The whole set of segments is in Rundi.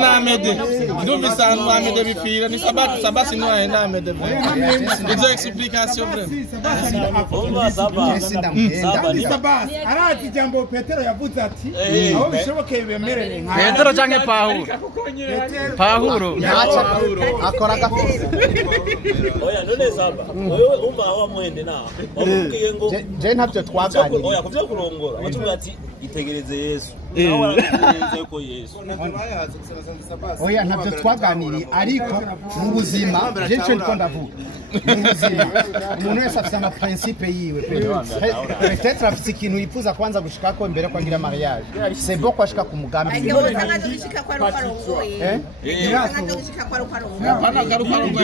na Mede. Ndumvisa na Mede bifira ni sabasi no aenda Mede. Izo explication vrema. Sabasi. Arati jambo Petero yavuze ati aho bishoboke bemerere nka. Petero canke Pahuro. Pahuro. Akora gafise. Oya none Saba. Wewe umva aho mwende na. Bakubwiye ngo je ntavyo twaganiriye. Oya kuvyo kurongora. Batubwira ati itegereze Yesu. Nawe warategereze ko Yesu. Oya ntavyo twaganiriye ariko mu buzima je cyo ndiko ndavuga. Mu buzima umuntu wese afite ama principe yiwe peut-être afite ikintu yifuza kwanza gushikako imbere ko ngira mariage. C'est bon ko ashika ku mugambi. Ibyo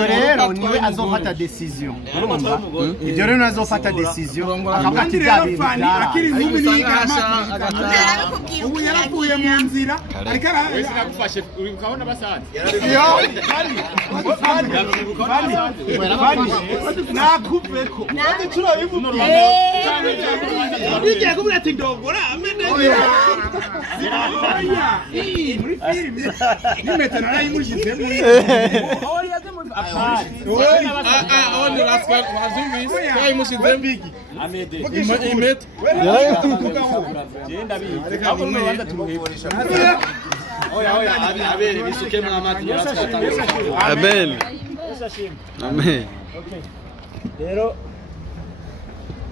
rero niwe azofata decision. Urumva? Ibyo rero azofata decision. Akabati byabi akiri nk'ubu ubu yarakuye mu nzira ariko nagufashe ukabona basanze nakuveko nande turabivuga bigiye kubura ati ndongora muri filime nimeta narayimushizemo Onde lasca azumbi sai mushizemo bigi Amede imet genda bi ako no banda turuhebisha oya abere bisuke mu amati yaratata Abel Amen. Okay. Rero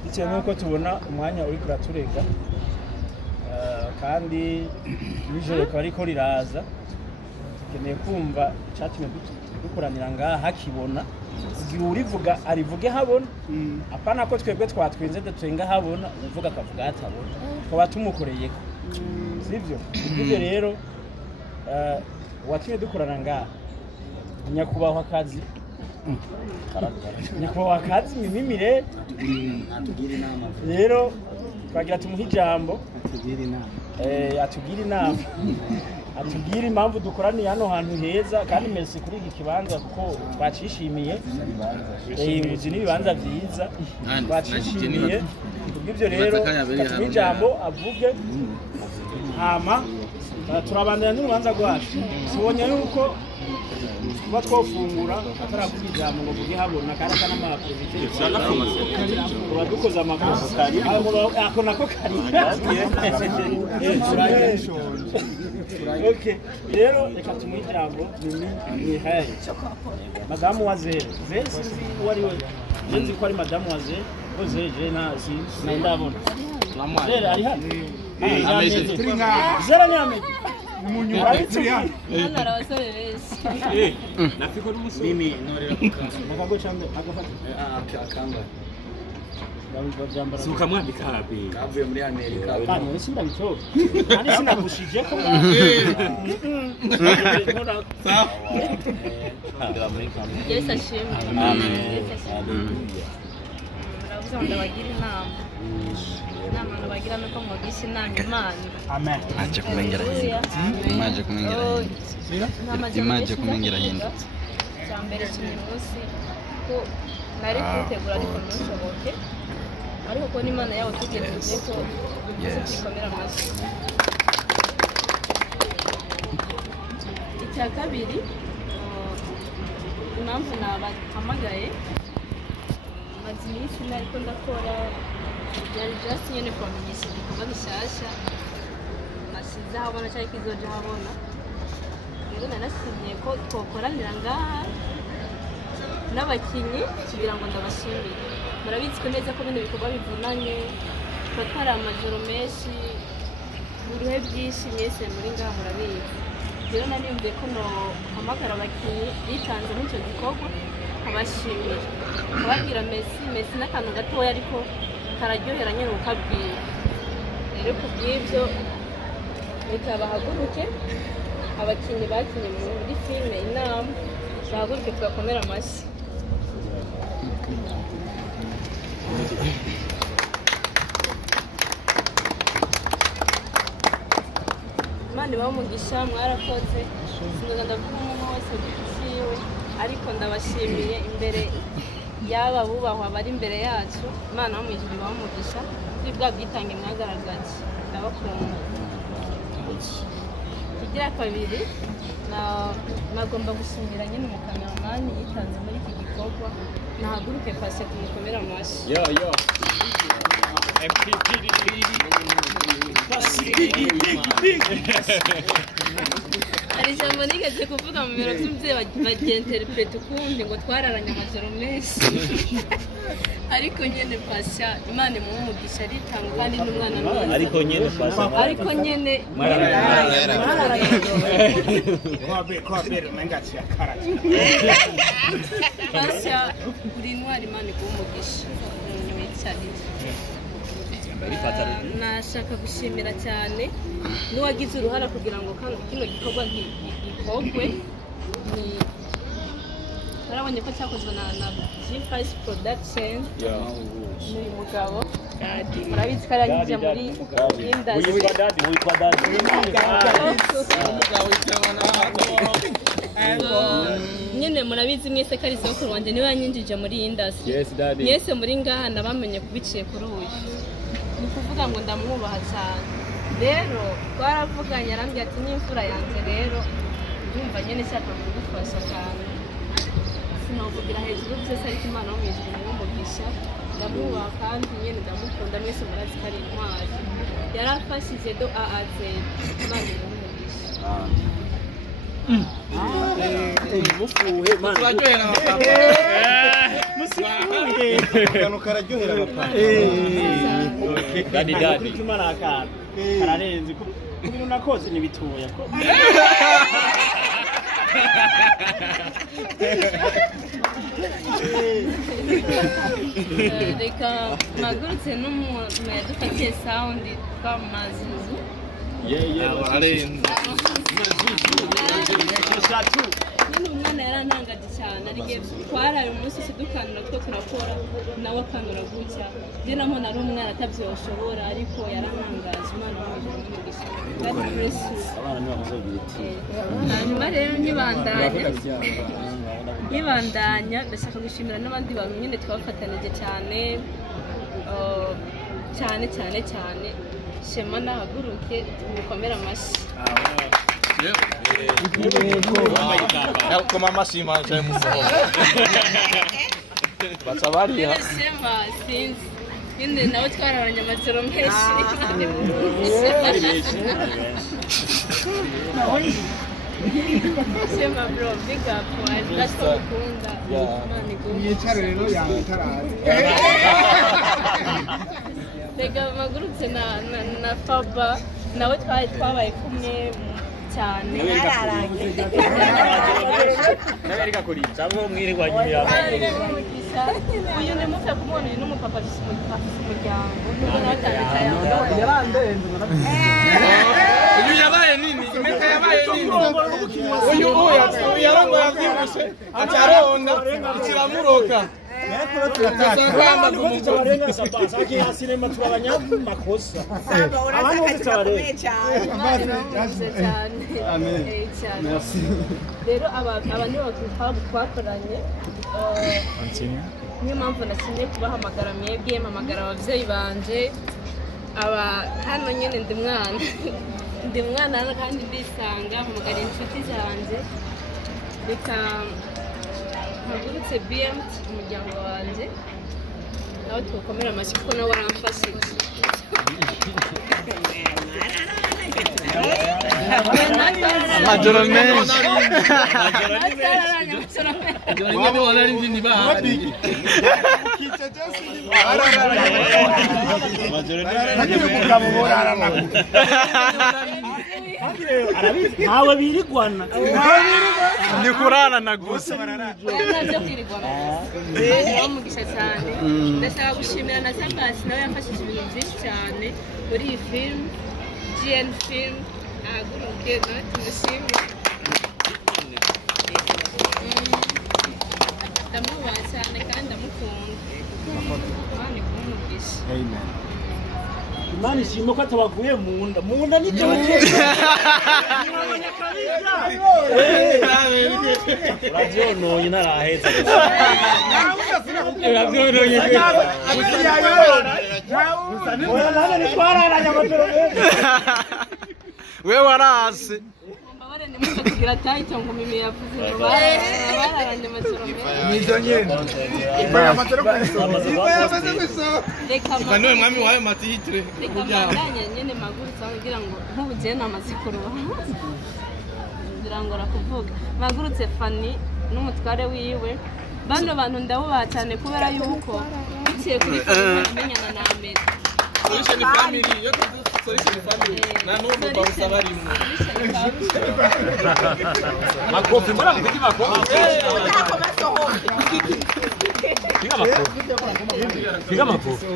icyo nuko tubona umwanya uri kuraturega kandi bijoro ko ariko riraza keneye kumva cyatumye dukuranira ngaha hakibona igihe urivuga arivuge habona apana ko twebwe twatwinze twenga habona uvuga akavuga hatabona twaba tumukoreye sivyo ibyo rero watumye dukurana ngaha nyakubahwa akazi nyakubahwa akazi mimimire atugira inama rero twagira tumuha ijambo atugira inama atubwire impamvu dukoraniye hano hantu heza kandi merci kuri iki kibanza kuko twacishimiye muzi n'ibibanza byiza twacishimiye kubw'ibyo rero tumuha ijambo avuge hama turabandanya n'urubanza rwacu tubonye yuko kuba twofungura ataravuga ijambo ngo vuge habona kandi akanamaprofite tuba dukoze amakosa ako nako kari okay rero reka tumuhe ijambo ni hayi madamu wa Zere wari we nzi ko ari madamu wa Zere ko Zere na ndabona Zere ari hano Zere nyame munyura ari hano hano abasore bese nafiko n'umusore mimi norera kukaza nakago cyangwa agafata akanga suka mwandika habi avuye muri Amerika kandi nisi ndabitoka kandi sinagushije ko Yesu ashimwe amen murabuze ndabagira inama ndabagira nuko mugisha inama Imana amen Aje kumengera hindutse cyambere cy'umunsi ko nari kwitegura ariko ntushoboke ariko ko n'Imana yawe tugejeje ko ikomera amashyi icya kabiri impamvu nabahamagaye maze iminsi nariko ndakora byari just nyene kumenyesha igikorwa gishyashya nasize habona cyari kizoje habona rero narasimye ko twokoranira ngaha n'abakinyi kugira ngo ndabashimire murabitswe neza ko bino bikorwa bivunanye twatwara amajoro menshi uruhe byinshi mwese muri ngaha murabizi rero naniyumviye ko nohamagara abakinyi bitanze muri icyo gikorwa nkabashimira nkababwira mesi n'akantu gatoya ariko kararyohera nyine ukabwira rero ku bw'ibyo reka bahaguruke abakinyi bakinye muri filime inama bahaguruke tugakomera amashyi Imana ibamugisha mwarakoze sinoza ndavuga umuntu wese gufisiwe ariko ndabashimiye imbere yaba bubahwa bari imbere yacu Imana bamwijuru ibamugisha kuri bwa bwitange mwagaragaje ndabakunda kigira kabiri nagomba gushimira nyine umukameramani yitanze muri iki gikorwa nahaguruke Patient tumukomera amashyi yo hari ijambo nigeze kuvuga mu biro by'umubyeyi bagenterepeta ukundi ngo twararanye amajoro menshi ariko nyine Patient Imana imuha umugisha aritanga kandi n'umwana mwiza ariko nyine Patient ariko nyine Patient uri intwari Imana iguha umugisha nashaka gushimira cyane n'uwagize uruhara kugira ngo kino gikorwa gikorwe barabonye ko cyakozwe na G5 Production n'uyu mugabo murabizi ko arangije muri industry witwa Daddy nyine murabizi mwese ko ari soko rwanje niwe yanyinjije muri industry mwese muri ngaha nabamenye kubiciye kuri uyu ni kuvuga ngo ndamwubaha cyane rero twaravuganye arambye ati n'imfura yanjye rero ndumva nyine nshaka kugufasha cyane sinavugira hejuru byose ariko Imana yo mwijuru niwe mugisha ndamwubaha kandi nyine ndamukunda mwese murazi ko ari intwari yarafashije do AAZ Imana niwe mugisha mufuhe man turaryohera abapapa mufuhe kano kararyohera abapapa Daddy Imana akana kararenze ko ibintu nakoze nibituya ko reka mpagurutse n'umuntu yadufatiye sound twamazuzu arenze nyine umwana yarantangaje cyane arigiye twaraye umunsi sidukanura two turakora nawe akanura gutya njye namo nari umwana atabyoshobora ariko yarantangaje Imana y'amajoro n'umugisha God bless you hanyuma rero nkibandanya ndashaka gushimira n'abandi bantu nyine twafatanije cyane cyane Shema nahaguruke mukomera amashyi koma amashyi manje musohoka baca bariha Shema sinzi nyine nawe twararanye amajoro menshi Shema bro big up that's what ukunda Imana iguhe yicare rero yamutaraza reka magurutse na Faba nawe twabaye kumwe cyane nabereka kuri cyangwa mwirirwa nyira uyu ni musa kumubona uyu n'umupapa afise umuryango n'umuntu watandikaye uyu yabaye nini imeka yabaye nini uyu yarongo yavyibushe acaronda ikiramuroka rero aba nibo twakoranye niyo mpamvu nasinye kubahamagara mwebwe mpamagara ababyeyi banje aba hano nyine ndi mwana kandi ndisanga mpamagara inshuti zanjye reka mpagurutse BMT umuryango wanjye nawe tukomera amashyi kuko nawe waramfashije amajoro menshi nyine wanari ndini bahari ntawe birigwana ni kurarana gusa nabyo kwirigwana bamugisha cyane ndashaka gushimira na Sabasi nawe yafashije ibintu byinshi cyane muri iyi film GN film ahaguruke nawe tumushimire ndamubaha cyane kandi ndamukunda Imana iguhe umugisha Imana ishimwe ko atabaguye mu nda nicyo urabyononye ntaraheza urabyononye we warase mbabare nimuze kugira tayito ngo mimi yavuze ngo bararanye amajoro menshi nizo nyene ibaya amatero kwiso reka niwe mwami wawe matitire mbandanya nyene magurutsa kugira ngo nk'ubuje n'amazikuru ngira ngo rakuvuga magurutse Fani n'umutware wiwe bano bantu ndabubaha cyane kubera yuko biciye kuri kumenyana na Ahmed Solution family yo Solution family na n'ubu bawusaba rimwe makofi mbona mpiki makofi piga makofi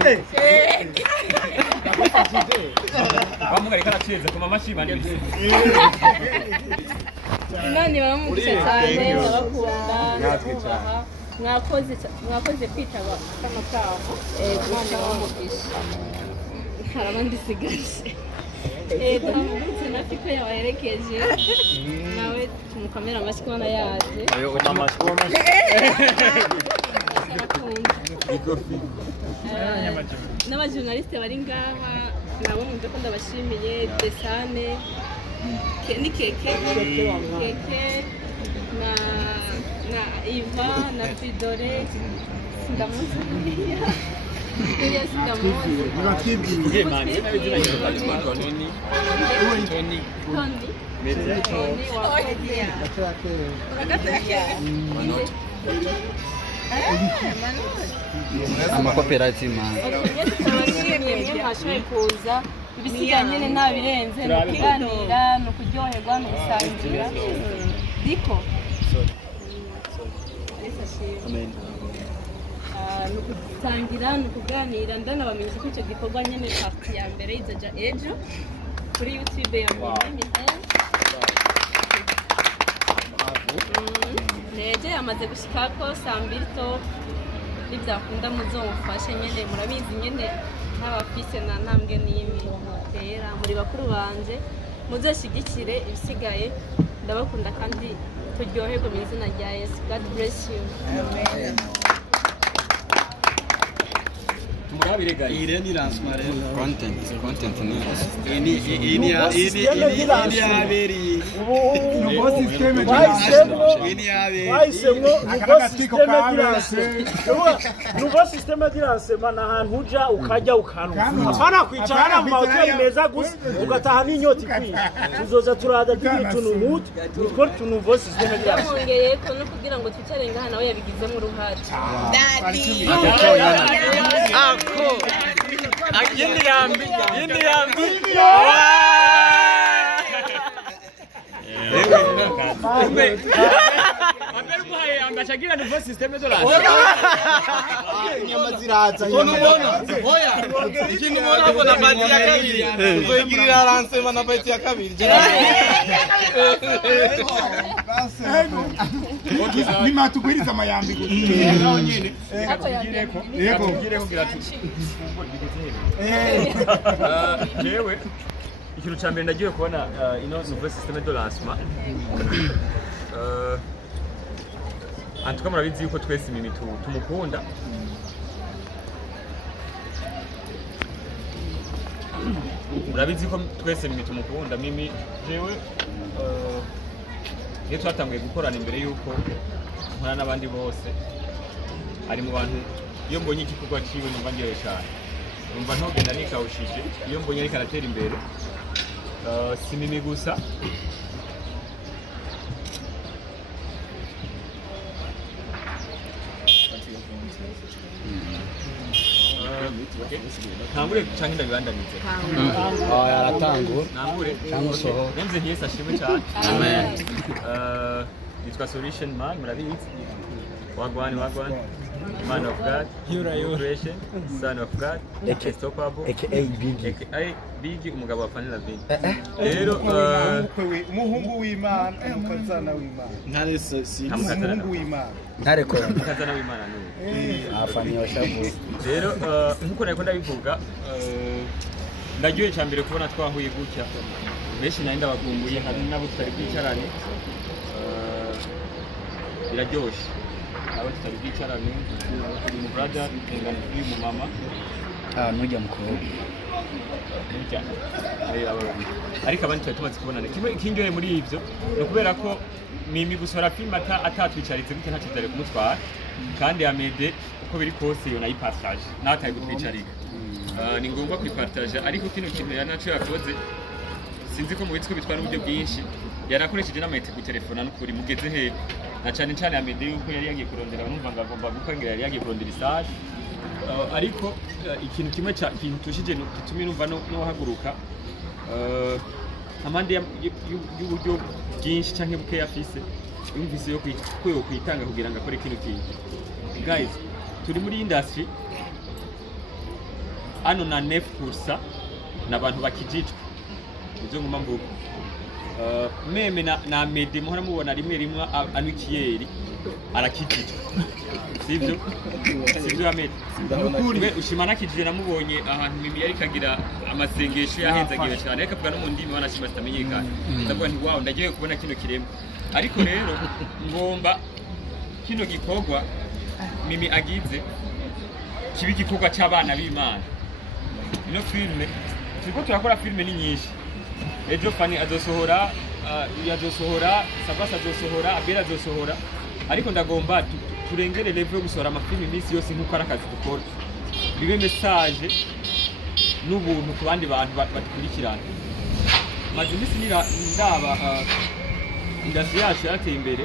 bamugari karaceze kuma mashibandise Imana ibamugisha cyane ndabakunda mwakoze kwitaba kano kaho Imana ibamugisha harabandi sigaje turamutse na Fiko yabaherekeje nawe tumukamera amashyi kubona yaje n'abajournaliste bari ngaha nabo mwumve ko ndabashimiye Desane ni keke na Iva na Fidore ndamuzi yes ndamuzi uge manje n'abizina nyine Tony amakoperative hashoboye kuza ibisigaye nyine nta birenze ni ukuganira ni ukuryoherwa ni ugusangira diko ni ukusangira ni ukuganira ndanabamenyesha ko icyo gikorwa nyine parti ya mbere izaja ejo kuri YouTube ya Nege yamaze gushikako saa 2 n'ibyakunda muzomufashe nyene murabizi nyene nk'abafise na ntambwe n'imi tera muri bakuru banje muzoshigikire ibisigaye ndabakunda kandi turyoherwe mu izina rya Yesu. God bless you. Amen. Murabire gari ireni lancement rero content ni ini aberi nuko systeme nuko systeme dirase mana ahantu uja ukajya ukanwa apana kwicara mu mahoteli meza gusa ugataha n'inyota ikwiye tuzoza turada tugira tuntu mutu niko tunuvo systeme dirase yongeye ko no kugira ngo twicare ngaha nawe yabigizemo uruhare yindi yambi Abel muhaye ambashagira ni voice system dola. nyama ziraza oya ikintu mbona ko na bati ya kabiri uzogirira lancement na bati ya kabiri nima tugwiriza amayambi naho nyine yego kugira jewe ikintu cya mbere ndagiye kubona ino nouvelle système de lancement antuka murabizi yuko twese Mimi tumukunda murabizi yuko twese Mimi tumukunda Mimi jewe iyo twatanguye gukorana imbere yuko nkora n'abandi bose ari mu bantu iyo mbonye igikorwa ciwe numva ngiye cyane numva ntogenda nikawushije iyo mbonye ariko aratera imbere si Mimi gusa ntangure cyangwa ndabibandanize yaratangura ntangure cyangwa usoho nze Yesu ashimwe cyane amen yitwa Solution Man murabizi wagwan Man of God, creation, Son of God, unstoppable, aka Big umugabo wa Fanny Lavin. Rero umuhungu w'Imana umukazana w'Imana ntare si umuhungu w'Imana ntarekora umukazana w'Imana n'ubu afani yashavu rero nkuko nako ndabivuga ndagiye cyambere kubona twahuye gutya benshi nari ndabagumbuye hari nabo tutari kwicaranye biraryoshe abo tutari kwicaranye uyu brother ingana uyu mama nujya mukobwa ariko abandi tumaze kubonana kimwe kinjoye muri ivyo no kubera ko Mimi gusora film atatwicaritse bite nta cyizere kumutwara kandi Amede uko biri kose yo nayipartage nataye gutwicarika ni ngombwa kwipartage ariko kino kintu yanaco yakoze sinzi ko mu bitsko bitwara uburyo bwinshi yarakoresheje n'amayite ku telefone n'ukuri mugeze he na cyane cyane Amede yuko yari yagiye kurondera numva ngagomba gukangira yari yagiye kurondera isaje ariko ikintu kimwe kintu tushije gitumye numva no haguruka amande y'uburyo bwinshi canke buke yafise yumvise yo kwitanga kugira ngo akore kino kintu guys turi muri industry ano na 9% n'abantu bakijijwe ivyo ngoma mvuga meme na Mede muhora mubona rimwe anwikiyeri arakijijwe sivyo Amede we ushimana kijije namubonye ahantu Mimi yari kagira amasengesho yahenzagiwe cyane ariko avuga no mu ndimi banashima stamenyekana ndavuga nti wow ndagiye kubona kino kirema ariko rero ngomba kino gikogwa Mimi agize kibi gikogwa cy'abana b'Imana ino filme turiko turakora filme ni nyinshi ejo Fani azosohora Sabasa azosohora Abera azosohora ariko ndagomba turengere level yo gusohora amafilme iminsi yose nk'uko ari akazi dukora bibe message n'ubuntu ku bandi bantu badukurikirana maze iminsi ndaba industry yacu yarateye imbere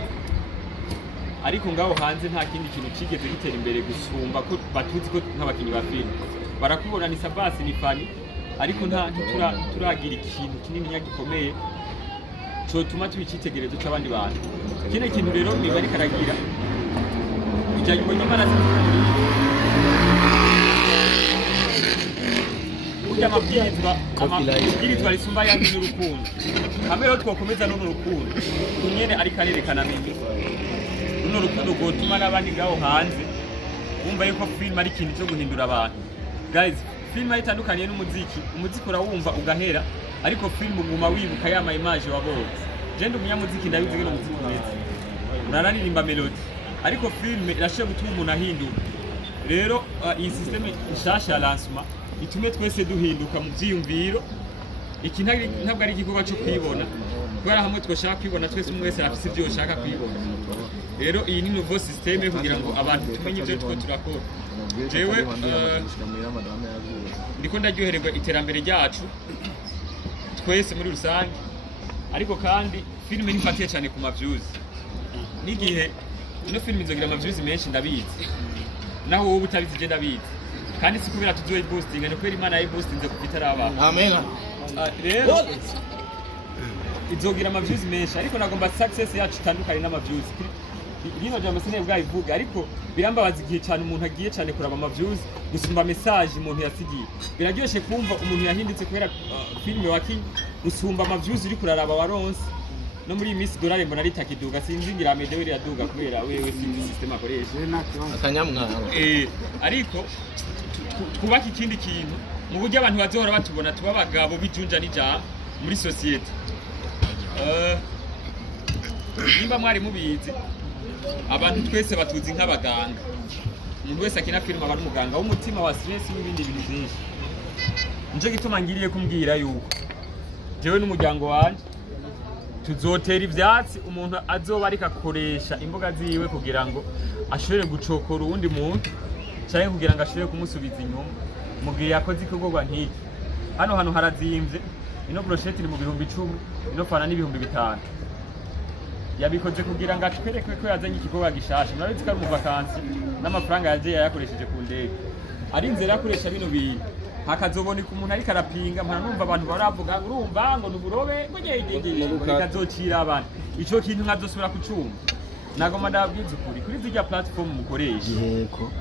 ariko ngaho hanze nta kindi kintu kigeze gitera imbere gusumba ko batuzi ko nk'abakinyi ba filme barakubona ni Sabasi ni Fani ariko turagira ikintu kinini nyagikomeye cyo tuma tubicitegerezo cy'abandi bantu kine kintu rero niba ari karagira bijanye mu nyamara ujya amabwirizwa risumba yangi n'urukundo hamwe rero twokomeza n'urukundo kunyene ari karerekana Mimi n'urukundo gotuma n'abandi ngaho hanze wumva yuko film ari ikintu cyo guhindura abantu guys film itandukanye n'umuziki urawumva ugahera ariko film nguma wibuka ya image wabonye gende umunyamuziki ndabizi ngo umuziki mwiza urararirimba melody ariko film irashe gutuma umuntu ahinduka rero iyi system ishasha lancement itume twese duhinduka mu byiyumviro iki ntabwo ari igikorwa cyo kwibona kubera hamwe twashaka kwibona twese umwe wese afite ibyo ushaka kwibona rero iyi ni nouveau system kugira ngo abantu tumenye ibyo turakora jewe ndiko ndaryohererwa iterambere ryacu twese muri rusange ariko kandi filime nifatiye cyane ku views nigihe ino filime izogira views menshi ndabizi naho wowe utabizi je ndabizi kandi sikubira tuzoye boosting no kweri Imana yayi boosting kufitara abantu amen rero izogira views menshi ariko nagomba success yacu itandukanye views Rino jambo sine bwayivuga ariko birambabaza igihe cyane umuntu agiye cyane kuraba views gusumba message umuntu yasigiye biraryoshe kumva umuntu yahindutse kubera filime waki gusumba views uri kuraraba waronse no muri Miss Dollar mbona ritakiduga sinzingira Amede we yaduga kubera wewe sinzi system akoresha akanyamwaro ariko kubaka ikindi kintu mu buryo abantu bazohora batubona tuba abagabo bijunja n'ijya muri society nimba mwari mubizi abantu twese batuzi nk'abaganga umuntu wese akina filime aba n'umuganga w'umutima wa stress n'ibindi bintu byinshi nje gituma ngiriye kumbwira yuko jewe n'umuryango wanje tuzotera ivyatsi umuntu azoba ariko akoresha imboga ziwe kugira ngo ashobore gucokora uwundi muntu cyane kugira ngo ashobore kumusubiza inyuma mu gihe yakoze ikogwa nk'iki hano harazimvye ino brochette ni mu 1010 ino fana ni 5000 yabikoze kugira ngo atwereke ko yazanye ikigwa gishasha murabizi ko ari mu vacancy n'amafaranga yaje yakoresheje ku ndege ari inzira yakoresha bino bintu hakazoboneka umuntu ariko arapinga mpana numva abantu baravuga urumva ngo nuburobe ngo ngegegege kazocira abantu ico kintu nkazosubira kucumva nagoma ndabwiza ukuri kuri zijya platform mukoresha yego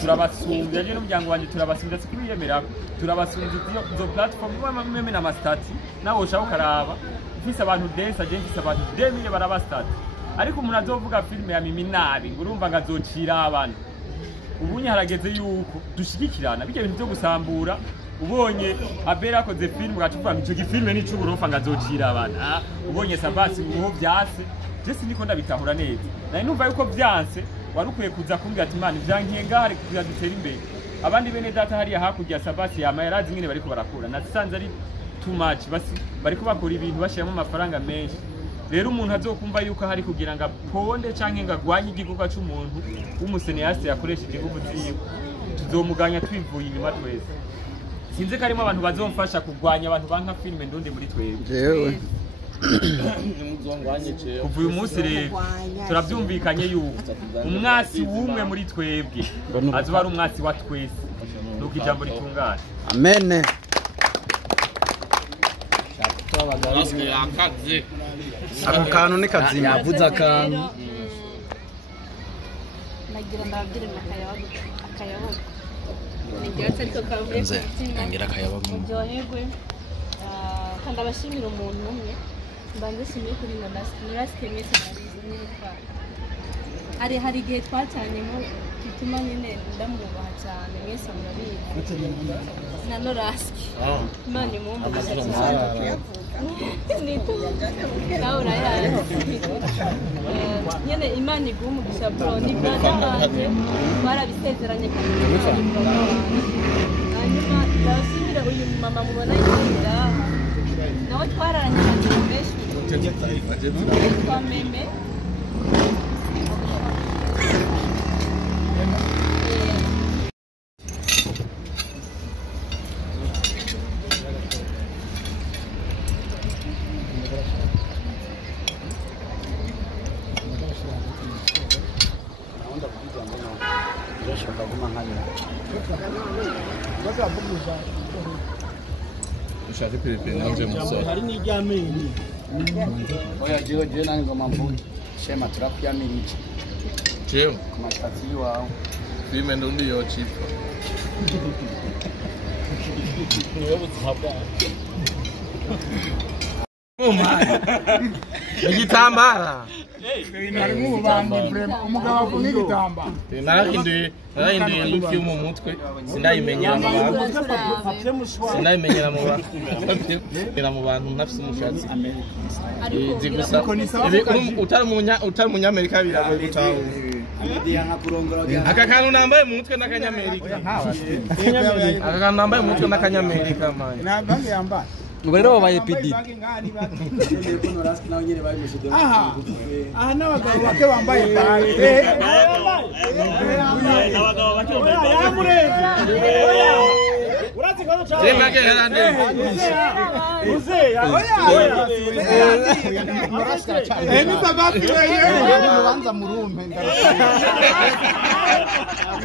turabasumbya je n'umuryango wanje turabasumbya sikubiyemera turabasumbya izo platform meme na mastati nawo ushaka ukaraba ufise abantu dance agentise abantu 2000 barabastati ariko umuntu azovuga filime ya Mimi nabi urumva ngazocira abantu ubunye harageze yuko dushigikirana bije bintu byo gusambura ubonye Abera akoze filime ugacuvuga ngo ico filime ni cy'uburofa ngazocira abantu ubonye Sabasi uho byase Jesse niko ndabitahura neza nari numva yuko byanse warukwiye kuza kumbwira ati Imana ivyankiye ngahari kugira dutera imbere abandi bene data hariya hakurya Sabasi yama yarazi nyine bariko barakura nasanze ari too much bariko bakora ibintu bashiramo amafaranga menshi rero umuntu azokumva yuko hari kugira ngo aponde canke ngo agwanye igikorwa c'umuntu w'umuseneyasi yakoresheje ingufu ziwe tuzomuganya twivuye inyuma twese sinzi ko harimo abantu bazomfasha kugwanya abantu banka filime ndundi muri twebwe kuva uyu munsi rero turabyumvikanye yuko umwasi w'umwe muri twebwe azoba ari umwasi wa twese nuko ijambo ritungana amen ako kantu ni kazima yavuze akantu nagira ndabwire akayabaga nagira ariko kavuye ngira akayabaga muryoherwe kandi abashimira umuntu umwe mbanze shimiye kuri Nurasike mwese neza hari igihe twacanyemo bituma nyine ndamwubaha cyane mwese murabizi na Nurasike Imana imwumvisha cyane nawe urayazi nyine Imana iguha umugisha bro ni brother wanjye twarabisezeranye kandi hanyuma ndashimira uyu mama mubona yigira nawe twararanye abantu benshi kwa meme ushaka pilipili nanje musoro hari n'iryamenye oya je nani ngoma mvuge shema turapia miliki jewe ku matati wawe filime ndundi yo chipa igitambara umugabo avuga igitambara narahinduye look yo mu mutwe sindayimenyera mu bantu nafise umushatsi izi gusa utari umunyamerika biragoye gutaha aka kantu nambaye mu mutwe n'akanyamerika aka kantu nambaye mu mutwe n'akanyamerika mani ntabwo yambara ubu rero babaye pidi aha n'abagabo bake bambaye bare abagabo bake urazi ko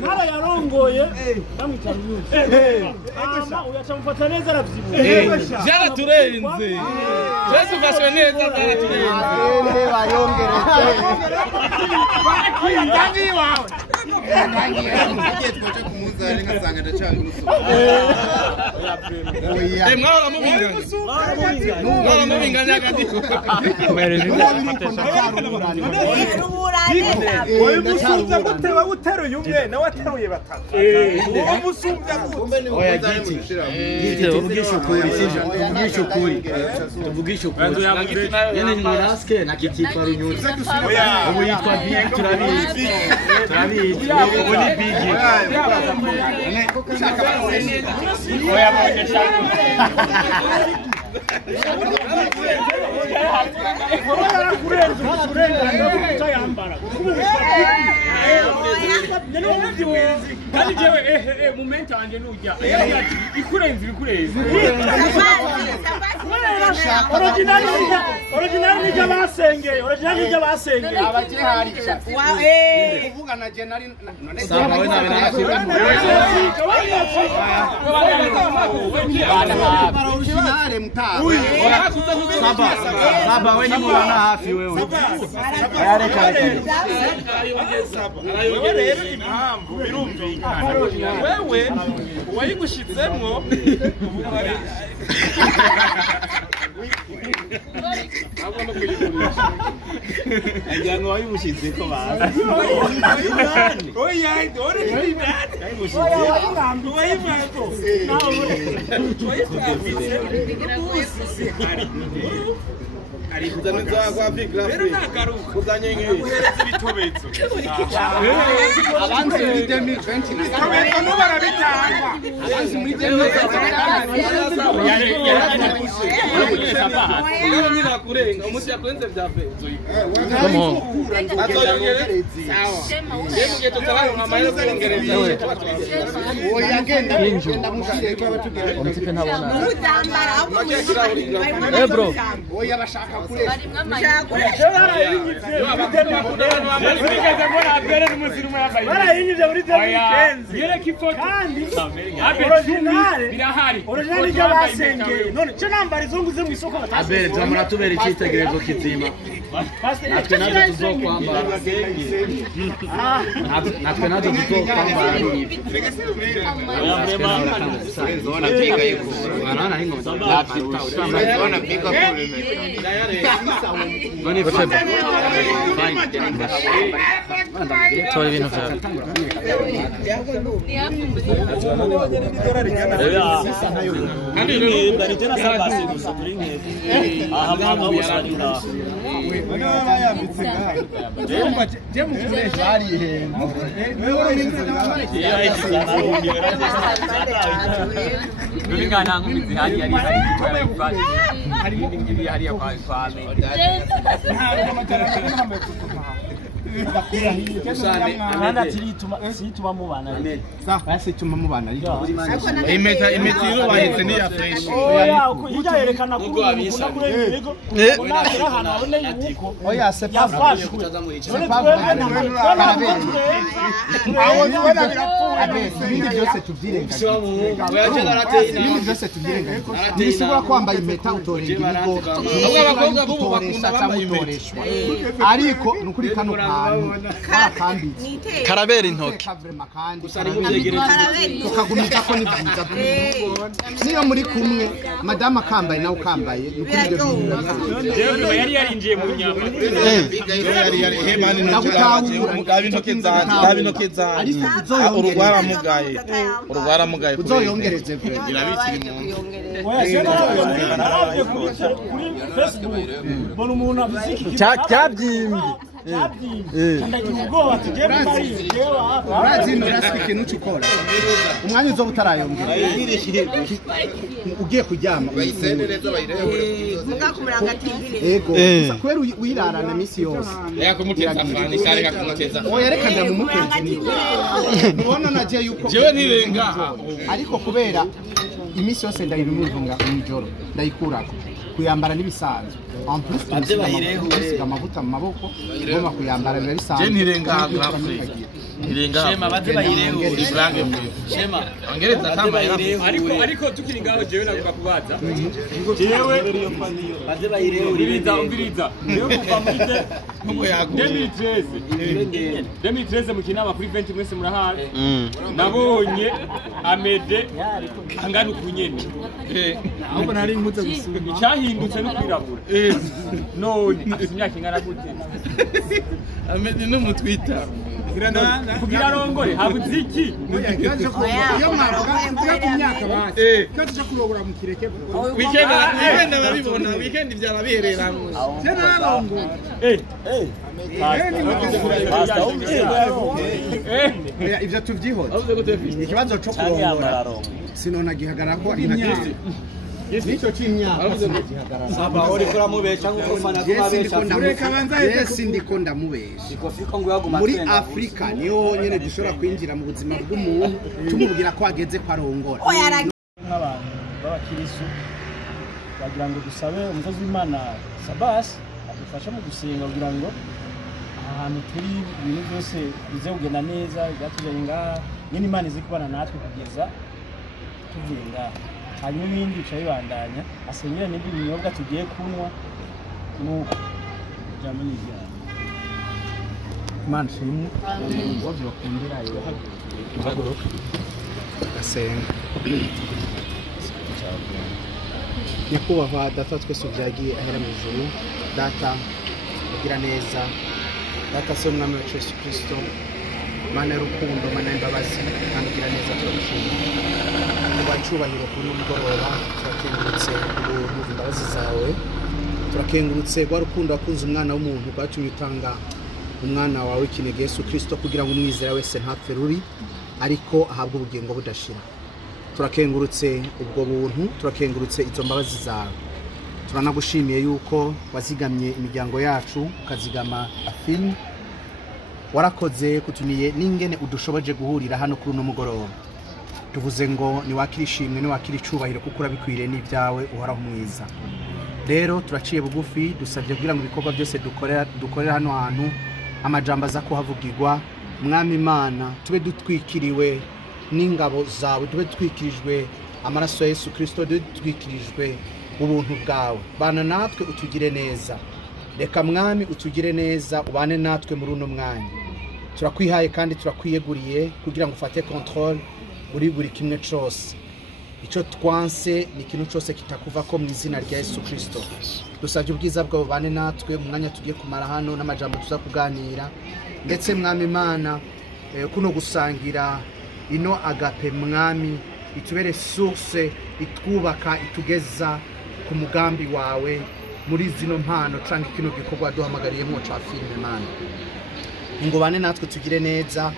Mara yarongoye ndamwitamyuze uyacamufata neza aravyibuye jara turenze Yesu faswe neza jara turenze bayongereze ndangi wawe agiye twaje kumuzana ngasanga ndacanga mwara mubinganya kadiko oya musumbya gutewe uteruye umwe nawe ateruye batatu uwo musumbya gute oya giti tuvugisha ukuri tuvugisha ukuri yene ni Nurasike na kitwa Runyuzi ubu yitwa Big turabizi ubu ni Big oya mwonyesha kandi jewe momento anje nujya ikurenze original nijya basengeye abakiharisha kuvuga na general saba we nawe original mtaa saba we ni mwana hafi wewe wewe rero impamvu birumvikana wewe wayigushitsemo agomba kuyigurisha ajyanwa wayimushitse ko bazi oya dore ni bad wayimushitse wayimako ari kuzaniza kwa bigrafi kuzanye nk'uhereza ibitobezo abanze muri 2020 no barabi Abere zamura tubera icyitegererezo kizima natwe nazo tuzokwambara natwe nazo tuzokwambara zona piga yuko anaona hingo zona piga kule bani febe toa vino vya ariko nukuri kano karabera intoki tukagumiza ko ni byiza niyo muri kumwe madama kambaye nawe ukambaye nukuri ibyo yari yarinjiye mu nyama yari hemani n'uturaje umugabo intoke zanjye urugwara mugaye uzoyongereze irabikiri mu cyabyimbye umwanya uzo utarayongera ugiye kuryama ego kubera wirarana misi yose reka ndamumuteza ubona nagiye yuko ariko kubera imisi yose ndayibimuvunga mw'ijoro ndayikurako kuyambara n'ibisanzwe en plus tusiga amavuta mu maboko ngoma kuyambara biba bisanzwe Shema baze bayirehure ibrange mwe Shema ongereza kambaye ariko tukiri ngaho jewe navuga kubaza jewe baze bayirehure umviriza jewe kuva muri 2013 mu kinama kuri 20 mwese murahari nabonye Amede angana ukunyene ahubwo nari imutse gusuma icyahindutse no kwirabura none imyaka ingana gute Amede no mutwita kugira rongore habuze iki iyo mwavuga ku myaka basi cyo cyo kurogora mu kireke weekend babibona weekend byaba bihereramo cyane rongo ibyo tuvyihoza ikibazo cyo kurongora sinona gihagarara ko ari nka nico cy'imyaka saba uri kora mubesha nguko fana kubabesha yesi ndiko ndamubesha muri Afrika niyo nyene dushobora kwinjira mu buzima bw'umuntu tumubwira ko ageze ko arongora nk'abantu b'abakirisu bagira ngo dusabe umukozi w'Imana Sabas adufasha mu gusenga kugira ngo ahantu turi ibintu byose bize kugenda neza byatujanye ngaha nyine Imana izi kubana natwe kugeza tuvuye ngaha hanyuma ibindi bica bibandanya asenyera n'ibindi binyobwa tugiye kunywa nuko jambo n'ijyana Imana shimwe wavyo bakundira yo haguruka asenga nyakubahwa data twese ubyagiye ahera mu ijuru data ugira neza data se umwami wa Yesu Kristo Mana y'urukundo Mana y'imbabazi kandi ugira neza turagushimira ubacubahiro kuri mugoroba turakengurutse ubuntu imbabazi zawe turakengurutse rwa rukundo wakunze umwana w'umuntu rwatumye utanga umwana wawe w'ikinege Yesu Kristo kugira ngo umwizera wese ntapfe ruri ariko ahabwe ubugingo budashira. Turakengurutse ubwo buntu, turakengurutse izo mbabazi zawe. Turanagushimiye yuko wazigamye imiryango yacu ukazigama afilm. Warakoze kutumiye n'ingene udushoboje guhurira hano kuri uno mugoroba. Tuvuze ngo ni wakirishimwe ni wakiricubahiro kuko urabikwiriye n'ibyawe uhoraho mwiza. Rero turaciye bugufi dusabye kugira ngo ibikorwa byose dukorera hano hantu amajambo aza kuhavugirwa mwami Imana tube dutwikiriwe n'ingabo zawe, tube dutwikirijwe amaraso ya Yesu Kristo, dutwikirijwe ubuntu bwawe. Bana natwe utugire neza, reka mwami utugire neza, ubane natwe muri uno mwanya. Turakwihaye kandi turakwiyeguriye kugira ngo ufate control buri kimwe cyose. Icyo twanse ni ikintu cyose kitakuva ko mu izina rya Yesu Kristo. Dusabye ubwiza bwawe bane natwe mu mwanya tugiye kumara hano n'amajambo tuza kuganira, ndetse mwami Imana kuno gusangira ino agape mwami itubere source itwubaka itugeza ku mugambi wawe muri zino mpano canke kino gikorwa duhamagariyemo ca filime Mana. Ngo bane natwe tugire neza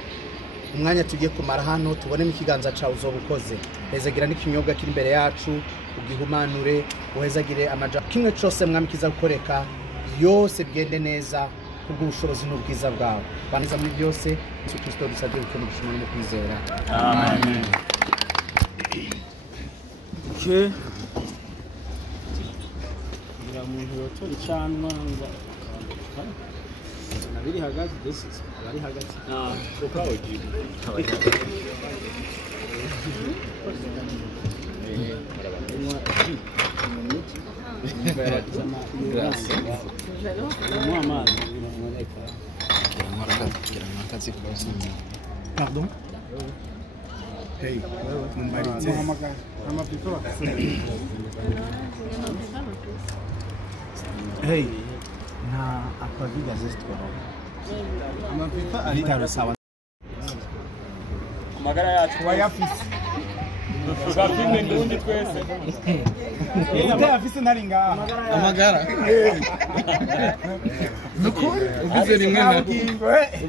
umwanya tugiye kumara hano, tubone ikiganza cawe uzobukoze. Hezagira n'ikinyobwa kiri imbere yacu ugihumanure, uhezagire amajambo kimwe cyose mwami kiza gukoreka yose bigende neza kubw'ubushobozi n'ubwiza bwawe. Baniza muri byose Yesu Kristo dusabye gukora gushima no kwizera. Amen. Je ngira umuntu yotora icanwa ngo nabiri hagati desi bari hagati shoka oji Pardon? Hey, Hey, na akaviga zestwa. Amapipa alitaro sawa. Magara yacu wayafise. Bafime ndundi twese. Utayafise nari ngaha. Amagara. Nukuri ubize rimwe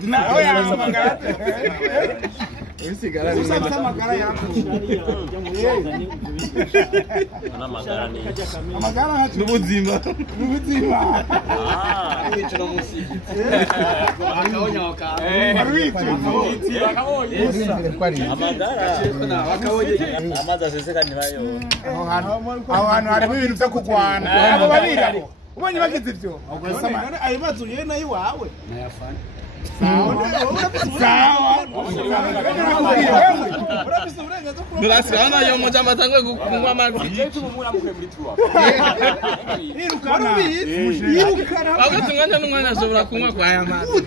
na oya amagara. Usigara rimwe na amagara yacu. Amagara ni. Amagara n'ubuzima. N'ubuzima. Wicara musi. Akaonya waka. Amagara. Wakaoye. Amazi aseseka nibayo. Aho hantu harimo ibintu byo kugwana. Abo babira. Ubonye bagize ibyo. None ayo mazu yene nayo wawe. Nayafana. Nurasana yo moja matangwe kunywa amazi. Irukana. Abo tunganya n'umwana ashobora kunywa kwa aya mazi.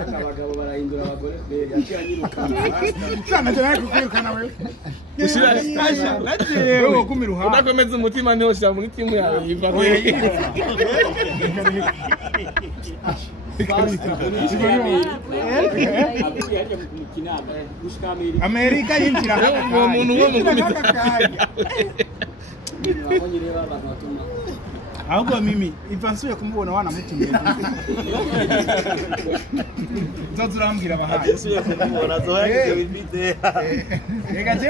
Abagabo barahindura abagore yakiranyirukana. Sana cyane kukwirukana wewe. Ushira Asha, wewe kumiruha. Udakomeza umutima niho shira muri timu yawe yiva. Amerika yinjira uwo muntu wo mu ahubwo mimi ivansuye kumubona wanamutumye uzazurambwira abahaye Yesu yakumubona zo yagize bibite. Rega je